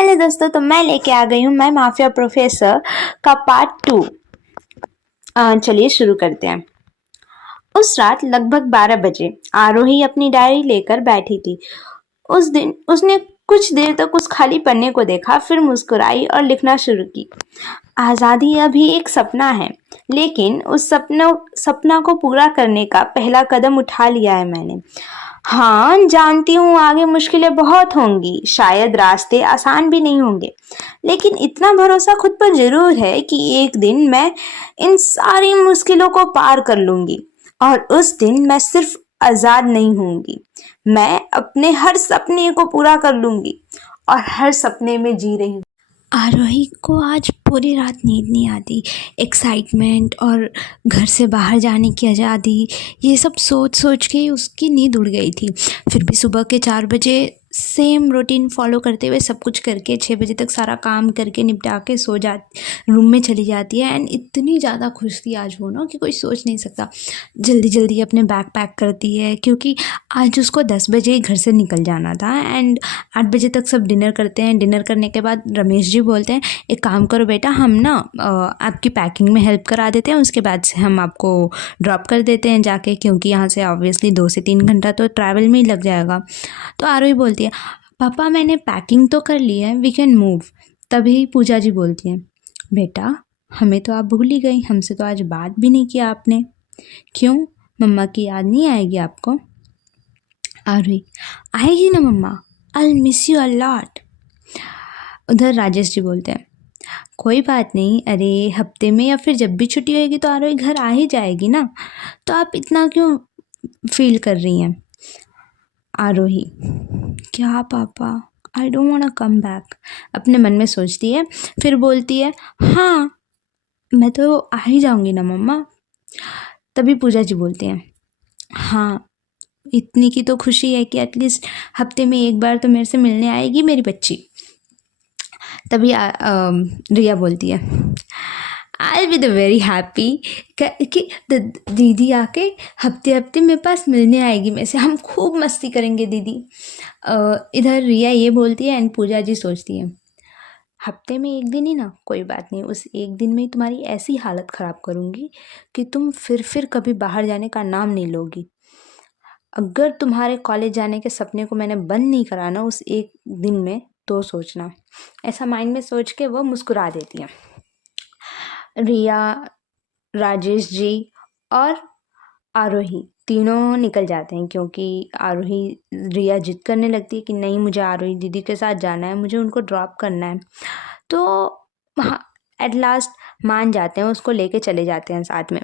Hello दोस्तों, तो मैं लेके आ गई हूँ मैं माफिया प्रोफेसर का पार्ट 2। चलिए शुरू करते हैं। उस रात लगभग 12 बजे आरोही अपनी डायरी लेकर बैठी थी। उस दिन उसने कुछ देर तक उस खाली पन्ने को देखा, फिर मुस्कुराई और लिखना शुरू की। आज़ादी अभी एक सपना है, लेकिन उस सपना को पूरा करने का पहला कदम उठा लिया है मैंने। हाँ, जानती हूँ आगे मुश्किलें बहुत होंगी, शायद रास्ते आसान भी नहीं होंगे, लेकिन इतना भरोसा खुद पर जरूर है कि एक दिन मैं इन सारी मुश्किलों को पार कर लूंगी। और उस दिन मैं सिर्फ आजाद नहीं होंगी, मैं अपने हर सपने को पूरा कर लूंगी और हर सपने में जी रही हूँ। आरोही को आज पूरी रात नींद नहीं आती। एक्साइटमेंट और घर से बाहर जाने की आज़ादी, ये सब सोच सोच के उसकी नींद उड़ गई थी। फिर भी सुबह के 4 बजे सेम रूटीन फॉलो करते हुए सब कुछ करके 6 बजे तक सारा काम करके निपटा के रूम में चली जाती है। एंड इतनी ज़्यादा खुश थी आज वो ना कि कोई सोच नहीं सकता। जल्दी जल्दी अपने बैग पैक करती है क्योंकि आज उसको 10 बजे ही घर से निकल जाना था। एंड 8 बजे तक सब डिनर करते हैं। डिनर करने के बाद रमेश जी बोलते हैं, एक काम करो बेटा, हम ना आपकी पैकिंग में हेल्प करा देते हैं, उसके बाद से हम आपको ड्रॉप कर देते हैं जाके, क्योंकि यहाँ से ऑब्वियसली 2 से 3 घंटा तो ट्रैवल में ही लग जाएगा। तो आरोही बोलती है, पापा मैंने पैकिंग तो कर ली है, वी कैन मूव। तभी पूजा जी बोलती हैं, बेटा हमें तो आप भूल ही गई, हमसे तो आज बात भी नहीं किया आपने। क्यों, मम्मा की याद नहीं आएगी आपको? आरोही, आएगी ना mama, I miss you a lot. उधर राजेश जी बोलते हैं, कोई बात नहीं, अरे हफ्ते में या फिर जब भी छुट्टी होएगी तो आरोही घर आ ही जाएगी ना, तो आप इतना क्यों फील कर रही हैं? आरोही, क्या पापा, I don't want to come back, अपने मन में सोचती है। फिर बोलती है, हाँ मैं तो आ ही जाऊंगी ना मम्मा। तभी पूजा जी बोलते हैं, हाँ इतनी की तो खुशी है कि एटलीस्ट हफ्ते में एक बार तो मेरे से मिलने आएगी मेरी बच्ची। तभी रिया बोलती है, I will be very happy कि दीदी आके हफ्ते हफ्ते मेरे पास मिलने आएगी मेरे से, हम खूब मस्ती करेंगे दीदी। इधर रिया ये बोलती है एंड पूजा जी सोचती है, हफ्ते में एक दिन ही ना, कोई बात नहीं, उस एक दिन में ही तुम्हारी ऐसी हालत ख़राब करूँगी कि तुम फिर कभी बाहर जाने का नाम नहीं लोगी। अगर तुम्हारे कॉलेज जाने के सपने को मैंने बंद नहीं कराना उस एक दिन में, तो सोचना। ऐसा माइंड में सोच के वो मुस्कुरा देती है। रिया, राजेश जी और आरोही तीनों निकल जाते हैं, क्योंकि रिया जिद करने लगती है कि नहीं, मुझे आरोही दीदी के साथ जाना है, मुझे उनको ड्रॉप करना है। तो एट लास्ट मान जाते हैं, उसको लेके चले जाते हैं साथ में।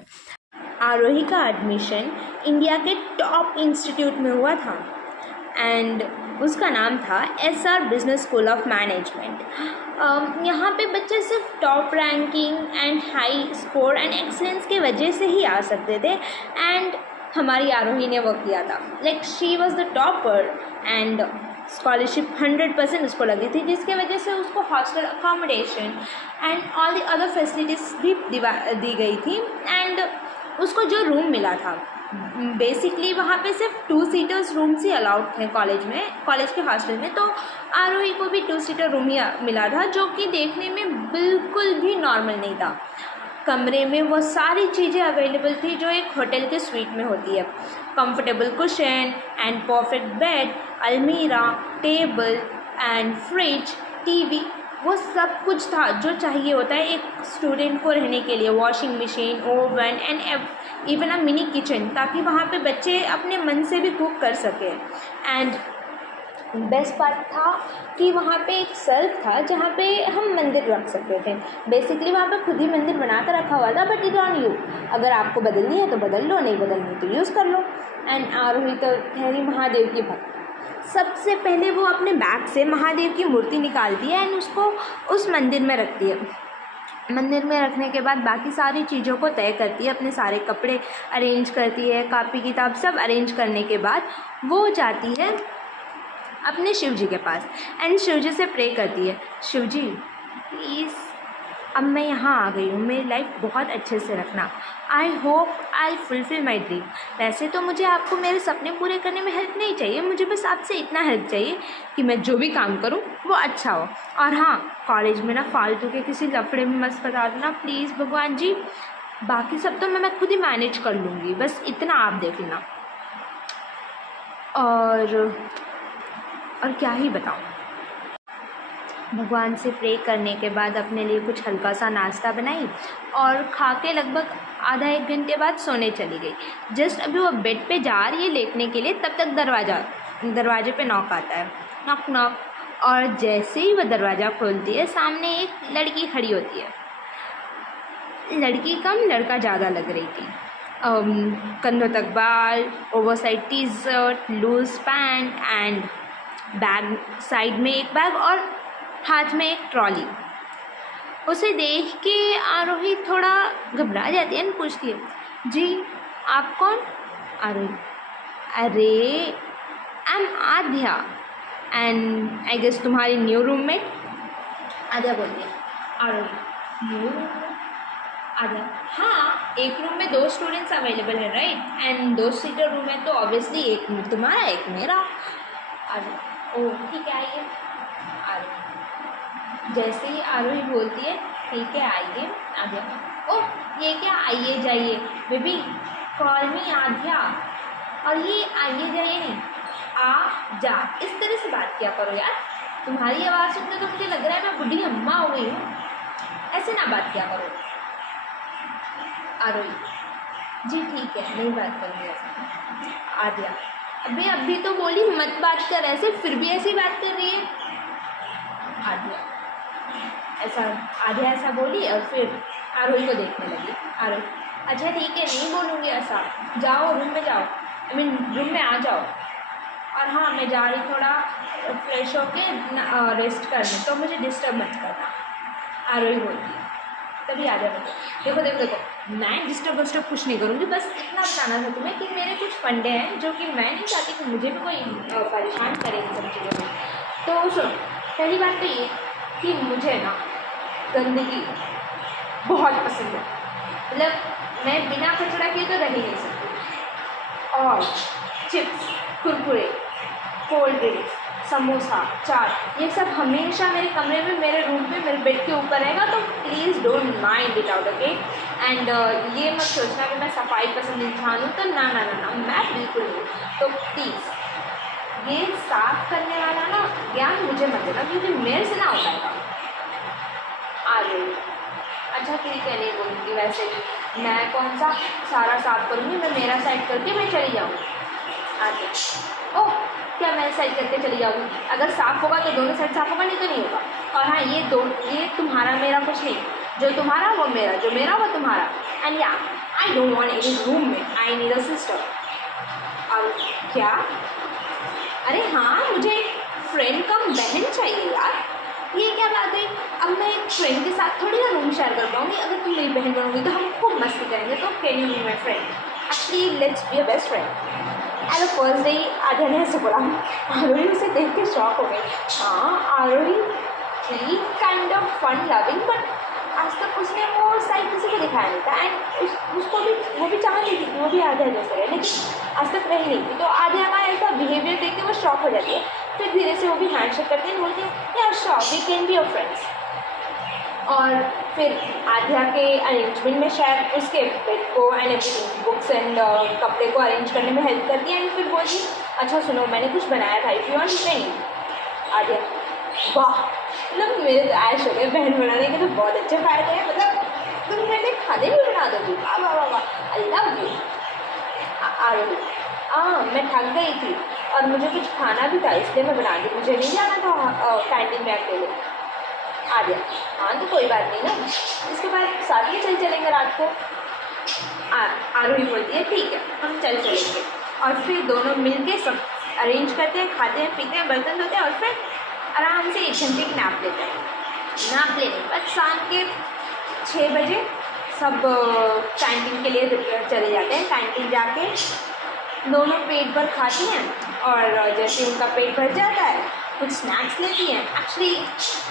आरोही का एडमिशन इंडिया के टॉप इंस्टीट्यूट में हुआ था एंड उसका नाम था SR business school of management. यहाँ पे बच्चे सिर्फ top ranking and high score and excellence की वजह से ही आ सकते थे एंड हमारी आरोही ने वो किया था। Like she was the topper and scholarship 100% उसको लगी थी, जिसके वजह से उसको hostel accommodation and all the other facilities भी दी गई थी। एंड उसको जो रूम मिला था, बेसिकली वहाँ पे सिर्फ 2 सीटर्स रूम्स ही अलाउड थे कॉलेज के हॉस्टल में। तो आरोही को भी 2 सीटर रूम ही मिला था, जो कि देखने में बिल्कुल भी नॉर्मल नहीं था। कमरे में वो सारी चीज़ें अवेलेबल थी जो एक होटल के स्वीट में होती है। Comfortable cushion and perfect bed, अलमीरा, टेबल एंड फ्रिज, टीवी, वो सब कुछ था जो चाहिए होता है एक स्टूडेंट को रहने के लिए। Washing machine, oven and even a mini kitchen, ताकि वहाँ पे बच्चे अपने मन से भी कुक कर सके। एंड बेस्ट पार्ट था कि वहाँ पे एक शेल्फ था जहाँ पे हम मंदिर रख सकते थे। बेसिकली वहाँ पे खुद ही मंदिर बना कर रखा हुआ था, बट इट ऑन यू, अगर आपको बदलनी है तो बदल लो, नहीं बदलनी तो यूज़ कर लो। एंड आरोही तो ठहरी महादेव की भक्त। सबसे पहले वो अपने बैग से महादेव की मूर्ति निकालती है एंड उसको उस मंदिर में रखती है। मंदिर में रखने के बाद बाकी सारी चीज़ों को तय करती है, अपने सारे कपड़े अरेंज करती है, कापी किताब सब अरेंज करने के बाद वो जाती है अपने शिव जी के पास एंड शिव जी से प्रे करती है, शिव जी प्लीज़ अब मैं यहाँ आ गई हूँ, मेरी लाइफ बहुत अच्छे से रखना। I hope I fulfil my dream. वैसे तो मुझे आपको मेरे सपने पूरे करने में हेल्प नहीं चाहिए, मुझे बस आपसे इतना हेल्प चाहिए कि मैं जो भी काम करूँ वो अच्छा हो। और हाँ, कॉलेज में ना फालतू के किसी लफड़े में मत फंसा देना प्लीज़ भगवान जी। बाकी सब तो मैं खुद ही मैनेज कर लूँगी, बस इतना आप देख लेना। और क्या ही बताऊँ। भगवान से प्रे करने के बाद अपने लिए कुछ हल्का सा नाश्ता बनाई और खा के लगभग आधा एक घंटे बाद सोने चली गई। जस्ट अभी वो बेड पे जा रही है लेटने के लिए, तब तक दरवाजे पे नॉक आता है, नॉक नॉक। और जैसे ही वह दरवाज़ा खोलती है, सामने एक लड़की खड़ी होती है। लड़की कम लड़का ज़्यादा लग रही थी। कंधों तक बाल, oversize T shirt, loose pant and bag, side में एक बैग और हाथ में एक ट्रॉली। उसे देख के आरोही थोड़ा घबरा जाती है और पूछती है, जी आप कौन? आरोही, अरे I am Aadhya and I guess तुम्हारी न्यू रूममेट। आध्या बोलती है। आरोही, न्यू रूममेट? आध्या, हाँ, एक रूम में 2 स्टूडेंट्स अवेलेबल है राइट, एंड 2 सीटर रूम है तो ऑब्वियसली एक तुम्हारा एक मेरा। आध्या, ओह ठीक है आइए। आरोही, जैसे ही आरोही बोलती है ठीक है आइए, आध्या, ओह ये क्या आइए जाइए, बेबी कॉल मी आध्या। और ये आइए जाइए नहीं, आ जा, इस तरह से बात किया करो यार। तुम्हारी आवाज़ सुनकर तो मुझे लग रहा है मैं बुढ़ी अम्मा हो गई हूँ, ऐसे ना बात किया करो। आरोही, जी ठीक है नहीं बात करूँगी ऐसे। आध्या, अभी तो बोली मत बात कर ऐसे, फिर भी ऐसी बात कर रही है। आध्या ऐसा बोली और फिर आरोही को देखने लगी। आरोही, अच्छा ठीक है नहीं बोलूँगी ऐसा, जाओ रूम में जाओ, रूम में आ जाओ। और हाँ मैं जा रही थोड़ा फ्रेश होके रेस्ट करने, तो मुझे डिस्टर्ब मत करना। आरोही बोलती है। तभी आ जाओ। देखो मैं डिस्टर्ब कुछ नहीं करूँगी, बस इतना बताना था तुम्हें कि मेरे कुछ फंडे हैं जो कि मैं नहीं चाहती कि मुझे भी कोई परेशान करे इन सब चीज़ों में। तो सुनो, पहली बात तो ये कि मुझे ना गंदगी बहुत पसंद है, मतलब मैं बिना कचरा किए तो रह ही नहीं सकती। और chips, Kurkure, cold drinks, samosa, chaat, ये सब हमेशा मेरे कमरे में, मेरे रूम पे, मेरे बेड के ऊपर रहेगा, तो please don't mind it out, okay. And ये मत सोचना कि मैं सफाई पसंद इंसान हूँ, तो ना मैं बिल्कुल नहीं। तो प्लीज़ ये साफ करने वाला ना ज्ञान मुझे मत देना, क्योंकि मेरे से ना हो पाएगा। आ गई, अच्छा ठीक है नहीं बोलूँगी, वैसे भी मैं कौन सा सारा साफ करूँगी, मैं मेरा साइड करके मैं चली जाऊँगी। आगे, ओह क्या मैं साइड करके चली जाऊँगी? अगर साफ़ होगा तो दोनों साइड साफ़ होगा, नहीं तो नहीं होगा। और हाँ ये तुम्हारा मेरा कुछ नहीं, जो तुम्हारा वो मेरा, जो मेरा वो तुम्हारा। एंड या आई don't want any roommate, I need a sister. और क्या? अरे हाँ मुझे एक फ्रेंड कम बहन चाहिए यार। ये क्या बात है, अब मैं एक फ्रेंड के साथ थोड़ी ना रूम शेयर कर पाऊँगी। अगर तुम मेरी बहन बनोगी तो हम खूब मस्ती करेंगे, तो can you be my friend? Actually let's be a best friend. At the first day आध्या ने ऐसे बोला। आरोही उसे देख के शॉक हो गई। हाँ आरोही थी kind of fun loving, but आज तक उसने वो साइड किसी को दिखाया नहीं था। एंड उसको भी वो भी चाह रही थी कि वो भी आध्या जैसे रहे, लेकिन आज तक रही नहीं थी। तो आध्या का ऐसा बिहेवियर देख के वो शॉक हो जाती है। फिर धीरे से वो भी हैंडशेक करती है, बोलती है यार sure we can be your friends. और फिर आध्या के अरेंजमेंट में शायद उसके बेड को एंड एवरीथिंग, बुक्स एंड कपड़े को अरेंज करने में हेल्प करती है। एंड फिर बोली अच्छा सुनो मैंने कुछ बनाया था, इफ़ यू वांट नहीं। आध्या वाह, मतलब मेरे तो ऐश हो गए, बहन बनाने के तो बहुत अच्छे फ़ायदे हैं, मतलब तुम मेरे खाने भी बना दोगी, वाह वाह वाह वाह, आई लव यू। आरोही हाँ मैं थक गई थी और मुझे कुछ खाना भी था, इसलिए मैं बना दी, मुझे नहीं जाना था कैंटीन में अकेले। आध्या हाँ तो कोई बात नहीं ना, इसके बाद साथ में चलेंगे रात को। आरोही बोलती है ठीक है हम चलेंगे। और फिर दोनों मिल के सब अरेंज करते हैं, खाते हैं, पीते हैं, बर्तन धोते हैं और फिर आराम से 1 घंटे की नैप लेते हैं। नैप लेने के बाद शाम के 6 बजे सब कैंटीन के लिए चले जाते हैं। कैंटीन जाके दोनों पेट भर खाती हैं और जैसे उनका पेट भर जाता है कुछ स्नैक्स लेती हैं। एक्चुअली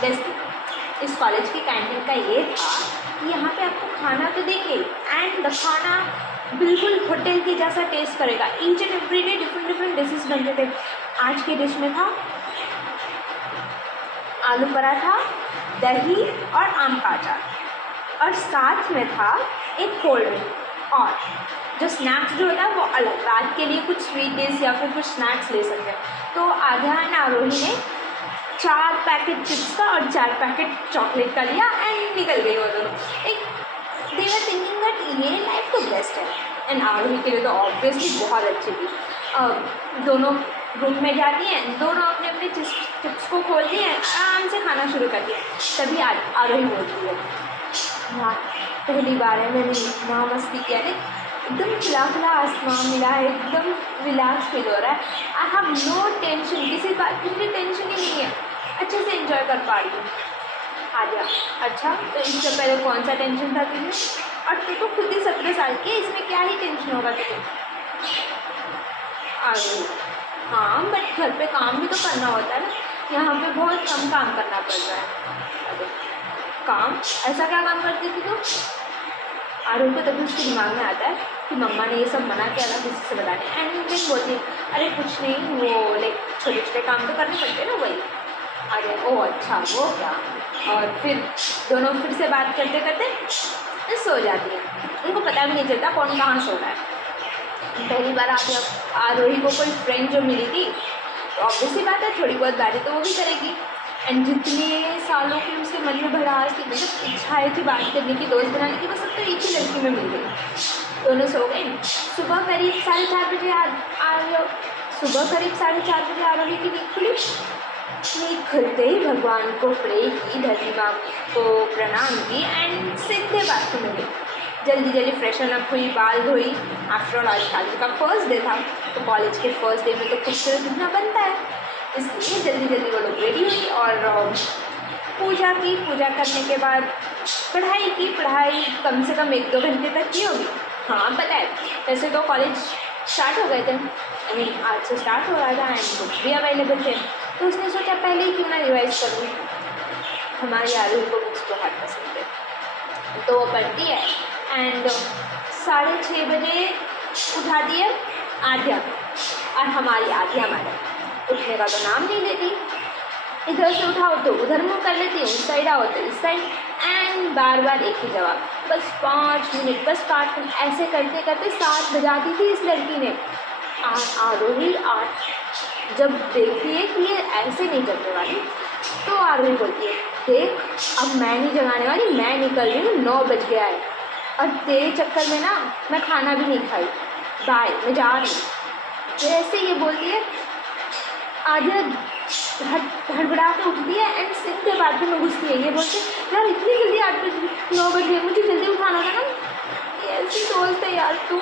बेस्ट इस कॉलेज की कैंटीन का ये था कि यहाँ पे आपको खाना तो देंगे एंड खाना बिल्कुल होटल के जैसा टेस्ट करेगा। Each and every day different different dishes बनते थे। आज के डिश में था आलू पराठा, दही और आम का अचार, और साथ में था एक कोल्ड ड्रिंक। और जो स्नैक्स जो होता है वो अलग, रात के लिए कुछ स्वीट डिश या फिर कुछ स्नैक्स ले सकते हैं। तो आध्या एंड आरोही ने 4 पैकेट चिप्स का और 4 पैकेट चॉकलेट का लिया एंड निकल गई वो दोनों। एक दे वर थिंकिंग दैट ये लाइफ तो बेस्ट है, एंड आरोही के लिए तो ऑब्वियसली बहुत अच्छी थी। दोनों रूम में जाती हैं, दोनों अपने अपने चिप्स को खोलती हैं, आराम से खाना शुरू करती है। तभी आरोही बोलती है, यार पहली बार है मैंने इतना मस्ती किया है, एकदम खिला खिला आसमान मिला है, एकदम रिलैक्स फील हो रहा है। आई हैव नो टेंशन, किसी बात की मुझे टेंशन ही नहीं है, अच्छे से एंजॉय कर पा रही हूँ। आद्या, अच्छा तो इससे पहले कौन सा टेंशन था तुझे? और तू तो खुद ही 17 साल की है, इसमें क्या ही टेंशन होगा तुझे? आरोही, हाँ बट घर पे काम भी तो करना होता है ना, यहाँ पे बहुत कम काम करना पड़ रहा है। अरे काम, ऐसा क्या काम करती थी तू? आरोही को तभी उसके दिमाग में आता है कि मम्मा ने ये सब मना किया था किसी से बताने। एंड देन बोलती है, अरे कुछ नहीं, वो लाइक छोटे छोटे काम तो करने पड़ते हैं ना, वही। अरे ओह अच्छा वो क्या। और फिर दोनों फिर से बात करते करते सो जाती है। उनको पता भी नहीं चलता कौन कहाँ सो रहा है। पहली बार आरोही को कोई फ्रेंड जो मिली थी, तो ऑब्वियसली बात है थोड़ी बहुत बातें तो वो भी करेगी। एंड जितने सालों की उसके मन में भड़ास थी, मतलब इच्छाएँ थी बात करने की, दोस्त बनाने की, वो सब तो एक ही लड़की में मिल गई। दोनों सो गए। सुबह करीब 4:30 बजे आरोही की नींद खुली। नींद खुलते ही भगवान को प्रे की, धरती माँ को प्रणाम की एंड सीधे बाथरूम में गई। जल्दी जल्दी फ्रेशन अप हुई, बाल धोई। आफ्टर ऑल आज कॉलेज का फर्स्ट डे था, तो कॉलेज के फर्स्ट डे में तो खूबसूरत दिखना बनता है, इसलिए जल्दी जल्दी वो लोग रेडी हुई और पूजा की। पूजा करने के बाद पढ़ाई की। पढ़ाई कम से कम 1-2 घंटे तक की होगी। हाँ पता है, वैसे तो कॉलेज स्टार्ट हो गए थे, आई मीन आज से स्टार्ट हो रहा था एंड बुक्स भी अवेलेबल थे, तो उसने सोचा पहले ही क्यों ना रिवाइज कर लूँ। हमारी आरोही को बुक्स बहुत पसंद है, तो वो पढ़ती है एंड 6:30 बजे उठा दिए आद्या, और हमारी आद्या मैडम उठने का तो नाम नहीं लेती। इधर से उठाओ तो उधर मुँह कर लेती, उस साइड आओ तो इस साइड, एंड बार बार एक ही जवाब, बस 5 मिनट, बस 5 मिनट। ऐसे करते करते 7 बजा दी थी इस लड़की ने। आरोही 8 जब देखती है कि ये ऐसे नहीं करने वाली, तो आरोही बोलती है, देख अब मैं नहीं जगाने वाली, मैं निकल रही हूँ, 9 बज गया है, और तेरे चक्कर में ना मैं खाना भी नहीं खाई, बाय मैं जा रही हूँ। तो ऐसे ये बोलती है। आद्या हड़बड़ा के उठती है एंड सीधे बाथरूम में घुसती है। ये बोलते यार इतनी जल्दी 8 बजे 9 बजे, मुझे जल्दी उठाना था ना, ये ऐसी दोस्त है यार तू।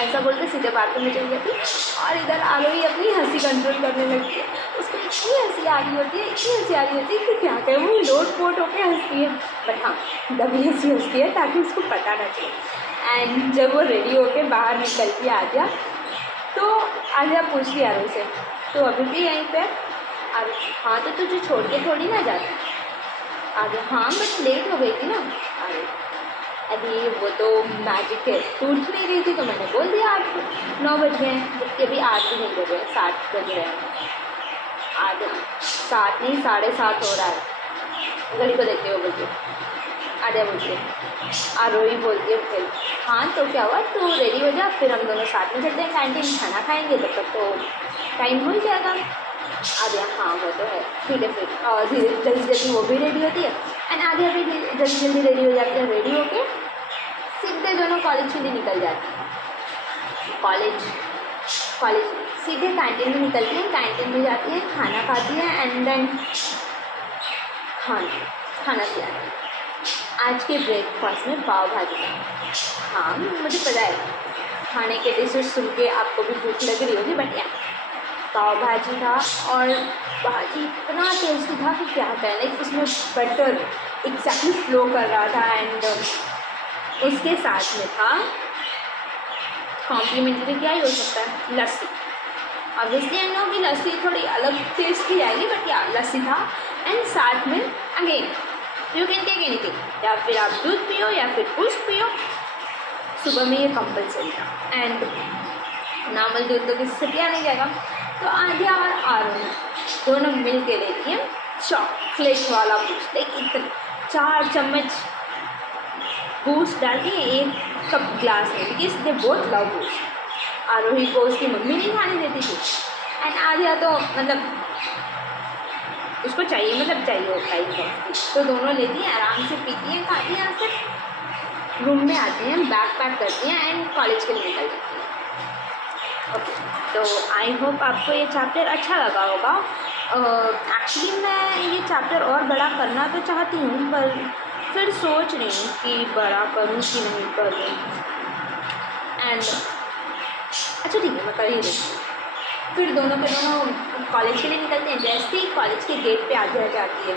ऐसा बोलते सीधे बाथरूम में चली जाती। और इधर आरोही अपनी हंसी कंट्रोल करने लगती है। उसको इतनी हंसी आ रही होती है, इतनी हंसी आ रही होती है कि क्या कहे, वो लोट-पोट होकर हंसती है। बट हाँ दबी हंसी हंसती है ताकि उसको पता ना चले। एंड जब वो रेडी होकर बाहर निकलती है आद्या, तो आद्या पूछती है आरोही से, तो अभी भी यहीं पे? अरे हाँ तो तुझे छोड़ के थोड़ी ना जाती। आगे हाँ बट लेट हो गई थी ना। अरे वो तो मैजिक है, तू उठ नहीं रही थी तो मैंने बोल दिया 8-9 बज गए हैं, जबकि अभी 8 भी नहीं बजे, 7 बज रहे हैं। आगे 7 नहीं 7:30 हो रहा है, घड़ी को देखते हुए बोलती आद्या बोलती है। आरोही बोलती है फिर हाँ तो क्या हुआ, तू रेडी हो जा, फिर हम दोनों साथ में चलते हैं कैंटीन, खाना खाएंगे, तब तक तो टाइम हो ही जाएगा। आद्या हाँ वो तो है, ठीक है फिर। और जल्दी जल्दी वो भी रेडी होती है एंड आद्या भी जल्दी जल्दी रेडी हो जाती है। रेडी होके सीधे दोनों कॉलेज के लिए निकल जाती है। कॉलेज सीधे कैंटीन में निकलती है, कैंटीन में जाती है, खाना खाती है एंड देन खाना खिलाती है। आज के ब्रेकफास्ट में पाव भाजी था। हाँ मुझे पता है खाने के डिशेज सुन के आपको भी भूख लग रही होगी, बट यार पाव भाजी था और भाजी इतना टेस्टी था कि क्या कहना। लाइक उसमें बटर एग्जैक्टली फ्लो कर रहा था एंड उसके साथ में था कॉम्प्लीमेंट्री, क्या ही हो सकता है, लस्सी। ऑब्वियसली आई नो कि लस्सी थोड़ी अलग टेस्ट की आएगी, बट यार लस्सी था एंड साथ में again you can take anything, या फिर आप दूध पियो या फिर बूस्ट पियो, सुबह में ये कंपलसरी था। एंड नॉर्मल दूध तो किसी से पिया नहीं जाएगा, तो आध्या और आरोही दोनों मिल के लेती हैं चॉकलेट वाला बूस्ट, लाइक इतना 4 चम्मच बूस्ट डालती है एक कप ग्लास में, because they both love Boost. Aarohi को उसकी मम्मी नहीं खाने देती थी, एंड आध्या तो मतलब उसको चाहिए, मतलब चाहिए होता है, तो दोनों लेती हैं, आराम से पीती हैं, खाती हैं, फिर रूम में आती हैं, बैग पैक करती हैं एंड कॉलेज के लिए निकल जाती हैं। ओके, तो आई होप आपको ये चैप्टर अच्छा लगा होगा। एक्चुअली मैं ये चैप्टर और बड़ा करना तो चाहती हूँ, पर फिर सोच रही हूँ कि बड़ा करूँ कि नहीं करूँ। एंड अच्छा ठीक है, मैं कर ही देती हूँ। फिर दोनों के दोनों कॉलेज के लिए निकलते हैं। जैसे ही कॉलेज के गेट पे आध्या जाती है,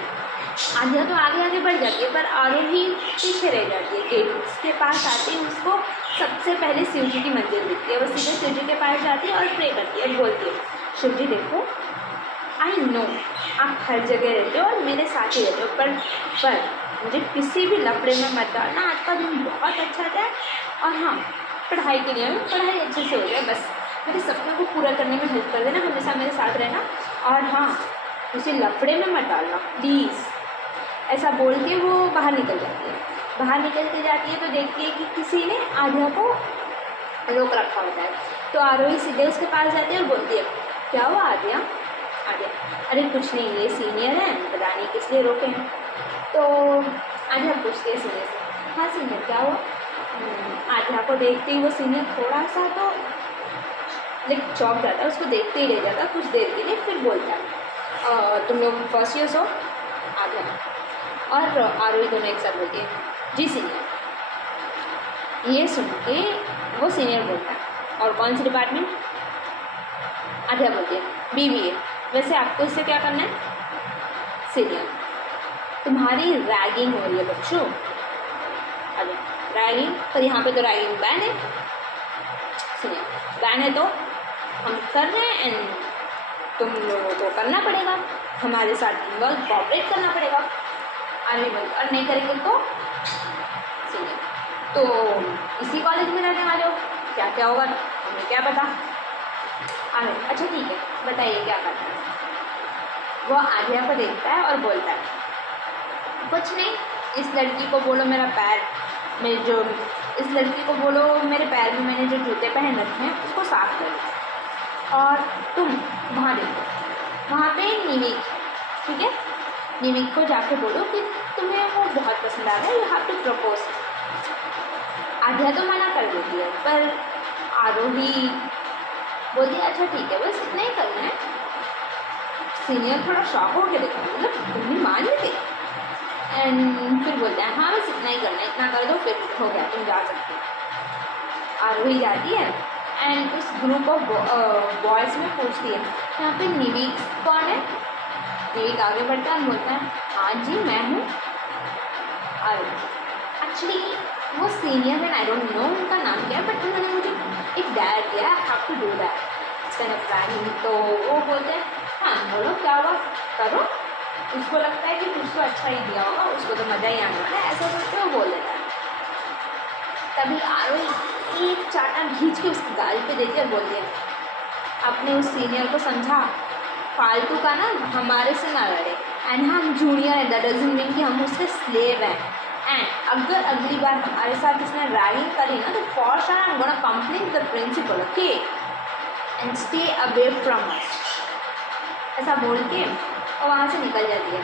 आध्या तो आगे आगे बढ़ जाती है, पर आरोही पीछे रह जाती है। गेट के पास आते ही उसको सबसे पहले शिव जी की मंदिर दिखती है। वो सीधे शिव जी के पास जाती है और प्रे करती है, बोलती है, शिव जी देखो, आई नो आप हर जगह रहते हो और मेरे साथ ही रहते हो, पर मुझे किसी भी लफड़े में मत डालना। आज का दिन बहुत अच्छा था, और हाँ, पढ़ाई के लिए पढ़ाई अच्छे से हो जाए, बस मेरे सपनों को पूरा करने में हेल्प कर देना, हमेशा मेरे साथ रहना, और हाँ, उसे लफड़े में मत डालना प्लीज़। ऐसा बोल के वो बाहर निकल जाती है। बाहर निकल के जाती है तो देखती है कि किसी ने आध्या को रोक रखा होता है। तो आरोही सीधे उसके पास जाती है और बोलती है, क्या हुआ आध्या? आध्या, अरे कुछ नहीं, ये सीनियर है, पता नहीं किस लिए रोके हैं। तो आध्या पूछती है सीनियर से, हाँ सीनियर क्या हुआ? आध्या को देखते ही वो सीनियर थोड़ा सा तो लाइक चौंक जाता है, उसको देखते ही रह जाता कुछ देर के लिए, फिर बोलता है, तुम लोग फर्स्ट ईयर हो? आध्या और आरोही दोनों एक साथ बोलती है, जी सीनियर। ये सुन के वो सीनियर बोलता है, और कौन सी डिपार्टमेंट? आध्या बोलती है, BBA। वैसे आपको इससे क्या करना है? सीनियर, तुम्हारी रैगिंग हो रही है बच्चों। आध्या, रैगिंग? पर यहाँ पे तो रैगिंग बैन है। सीनियर, बैन है तो हम कर रहे हैं एंड तुम लोगों को करना पड़ेगा, हमारे साथ इन्वॉल्व कोऑपरेट करना पड़ेगा। आरोही बोल, और नहीं करेंगे तो? सीनियर, तो इसी कॉलेज में रहने वाले हो, क्या क्या होगा हमें क्या पता। आरोही, अच्छा ठीक है, बताइए क्या करना है। वो आध्या को देखता है और बोलता है, कुछ नहीं, इस लड़की को बोलो मेरा पैर मेरे जो इस लड़की को बोलो मेरे पैर में मैंने जो जूते पहन रखे हैं उसको साफ करो, और तुम वहाँ देखो, वहाँ पे निमिक, ठीक है, निमिक को जाके बोलो कि तुम्हें वो बहुत पसंद आ रहा है, you have to propose. Aadhya तो मना कर देती है, पर आरोही बोलती है, अच्छा ठीक है, बस इतना ही करना है। सीनियर थोड़ा शॉक हो के देखा, मतलब तुमने मान लेते। एंड फिर बोलते हैं, हाँ बस इतना ही करना है, इतना कर दो फिर हो गया, तुम जा सकते हो। आरोही जाती है एंड उस ग्रुप ऑफ बॉयज़ में पूछती है, यहाँ पे निवीक कौन है? निवीक आगे बढ़ता है, बोलता है, हाँ जी मैं हूँ। एक्चुअली वो सीनियर है, आई डोंट नो उनका नाम क्या है, बट उन्होंने मुझे एक डायर दिया, I have to do that, it's kind of planning. तो वो बोलते हैं, हाँ बोलो क्या हुआ, करो। उसको लगता है कि कुछ तो अच्छा ही दिया होगा, उसको तो मज़ा ही आने वाला है, ऐसा सोच के वो बोल देता है। तभी आरोही एक चाटा खींच के उसकी गाल पे देती है और बोलती है, अपने उस सीनियर को समझा, फालतू का ना हमारे से ना लड़े, एंड हम जूनियर हैं, दैट डजंट मीन कि हम उसके स्लेव हैं। एंड अगर अगली बार हमारे साथ इसने रैगिंग करी ना, तो for sure I am gonna complain the principal, okay, and stay away from us. ऐसा बोल के और वहाँ से निकल जाती है।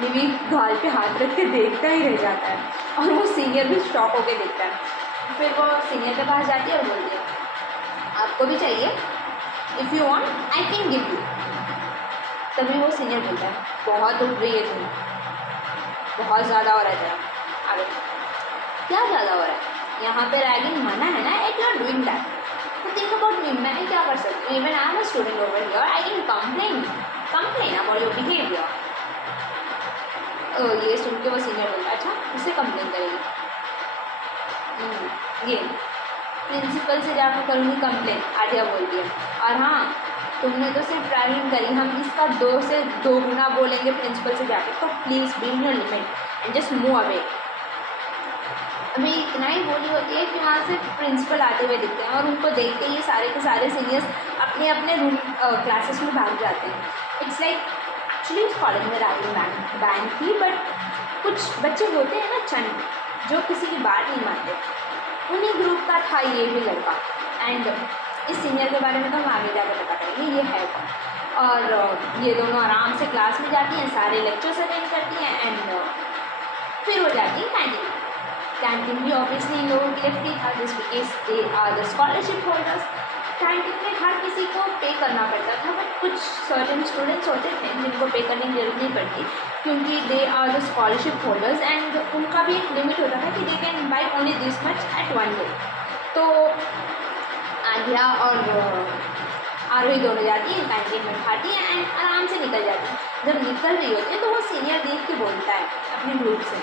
निवी गाल पे हाथ रख के देखता ही रह जाता है, और वो सीनियर भी शॉक होके देखता है। फिर वो सीनियर के पास जाती है और बोलती है, आपको भी चाहिए? If you want I can give you. तभी वो सीनियर बोलता है, बहुत उठ रही है तुम, बहुत ज़्यादा हो रहा है तेरा। अरे क्या ज़्यादा हो रहा है? यहाँ पे रैगिंग मना है ना, at you are doing that, तो थिंक अबाउट मी, मैं क्या कर सकती हूँ? Even I am a student over here, I can complain about your behaviour. ये सुन के वो सीनियर बोलता है, अच्छा उससे कंप्लेन करेगी? ये प्रिंसिपल से जाकर करूँगी कंप्लेन, आध्या बोलती है। और हाँ, तुमने तो सिर्फ ड्राइविंग करी, हम इसका 2 से 2 गुना बोलेंगे प्रिंसिपल से जाके, तो please be in your limit and just move away. अभी इतना ही बोली होती है कि वहाँ से प्रिंसिपल आते हुए दिखते हैं और उनको देख के ये सारे के सारे सीनियर्स अपने अपने रूम क्लासेस में भाग जाते हैं। इट्स लाइक एक्चुअली उस कॉलेज में रैगिंग बैन थी, बट कुछ बच्चे होते हैं ना चंड, जो किसी की बात नहीं मानते, उन्हीं ग्रुप का था ये भी लड़का। एंड इस सीनियर के बारे में तो हम आगे जाकर पता करेंगे ये है कौन। और ये दोनों आराम से क्लास में जाती हैं, सारे लेक्चर्स अटेंड करती हैं एंड फिर हो जाती है कैंटीन। कैंटीन भी ऑब्वियसली इन लोगों के लिए फ्री था, जिस because they are the scholarship holders. Canteen में हर किसी को पे करना पड़ता था, बट कुछ सर्टेन स्टूडेंट्स होते थे जिनको पे करने की जरूरत नहीं पड़ती, क्योंकि they are the scholarship holders and उनका भी एक लिमिट होता था कि they can buy only this much at one day. तो आध्या और आरोही दोनों जाती हैं कैंटीन में, खाती हैं एंड आराम से निकल जाती हैं। जब निकल रही होती है तो वो सीनियर देख के बोलता है अपने ग्रुप से,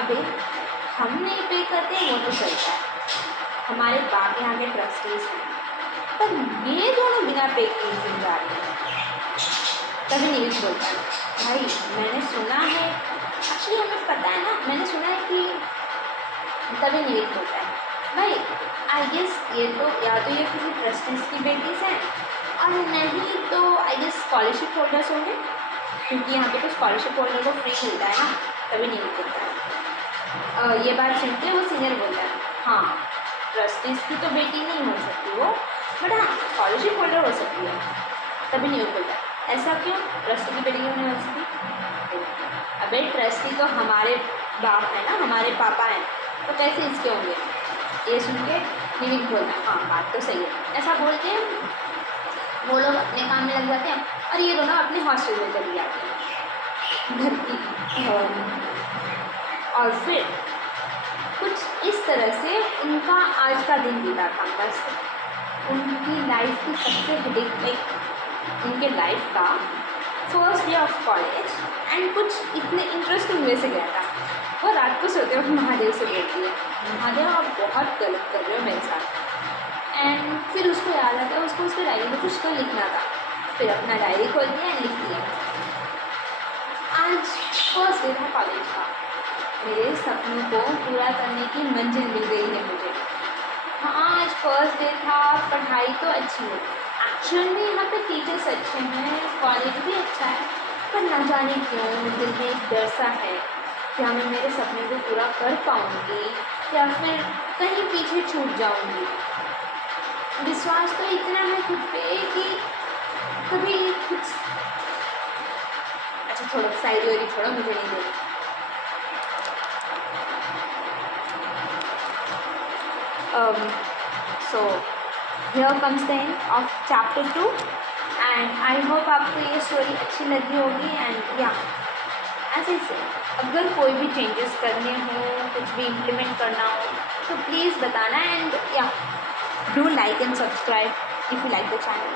अबे हम नहीं पे करते वो तो चलता है, हमारे बाप यहाँ के ट्रस्टीज हैं, पर ये दोनों बिना पे किए जिम जा रहे हैं। तभी नीरज बोलता है, भाई मैंने सुना है, एक्चुअली हमें पता है ना, मैंने सुना है कि, तभी नीरज बोलता है, भाई आई गेस ये तो या तो ये किसी ट्रस्टीज की बेटीज हैं और नहीं तो आई गेस स्कॉलरशिप होल्डर्स होंगे, क्योंकि यहाँ पे तो स्कॉलरशिप होल्डर को फ्री मिलता है ना। तभी नीरज बोलता है, ये बात सुन के वो सीनियर बोलता है, हाँ ट्रस्टीज की तो बेटी नहीं हो सकती वो, बट हाँ स्कॉलरशिप होल्डर हो सकती है। तभी न्यूज़ बोलता है, ऐसा क्यों, ट्रस्टी की बेटी क्यों नहीं हो सकती? अबे ट्रस्टी तो हमारे बाप है ना, हमारे पापा हैं, तो कैसे इसके होंगे? ये सुन के निविक बोलता है, हाँ बात तो सही है। ऐसा बोल के वो लोग अपने काम में लग जाते हैं और ये दोनों अपने हॉस्टल में चली जाती हैं घर की। और फिर कुछ इस तरह से उनका आज का दिन बीता था। बस उनकी लाइफ की सबसे हेडेक उनके लाइफ का first day of college and कुछ इतने इंटरेस्टिंग वे से गया था। वो रात को सोते वक्त महादेव से बोलती है, महादेव आप बहुत गलत कर रहे हो मेरे साथ। एंड फिर उसको याद आता है उसको उसके डायरी में कुछ तो लिखना था। फिर अपना डायरी खोलती है एंड लिखती है, आज फर्स्ट डे था कॉलेज का, मेरे सपनों को पूरा करने की मंजिल मिल गई है मुझे। हाँ आज फर्स्ट डे था, पढ़ाई तो अच्छी है, एक्चुअल में यहाँ पे टीचर्स अच्छे हैं, कॉलेज भी अच्छा है, पर न जाने क्यों दिल में एक डर सा है, क्या मैं मेरे सपने को पूरा कर पाऊँगी या फिर कहीं पीछे छूट जाऊँगी। विश्वास तो इतना है खुद पे कि कभी कुछ, अच्छा छोड़ो साइड वाली छोड़ो, मुझे नहीं देना। So here comes the end of chapter 2 and I hope आपको ये स्टोरी अच्छी लगी होगी। एंड या ऐसे से अगर कोई भी चेंजेस करने हो, कुछ भी इम्प्लीमेंट करना हो तो प्लीज़ बताना। एंड या do like and subscribe if you like the channel.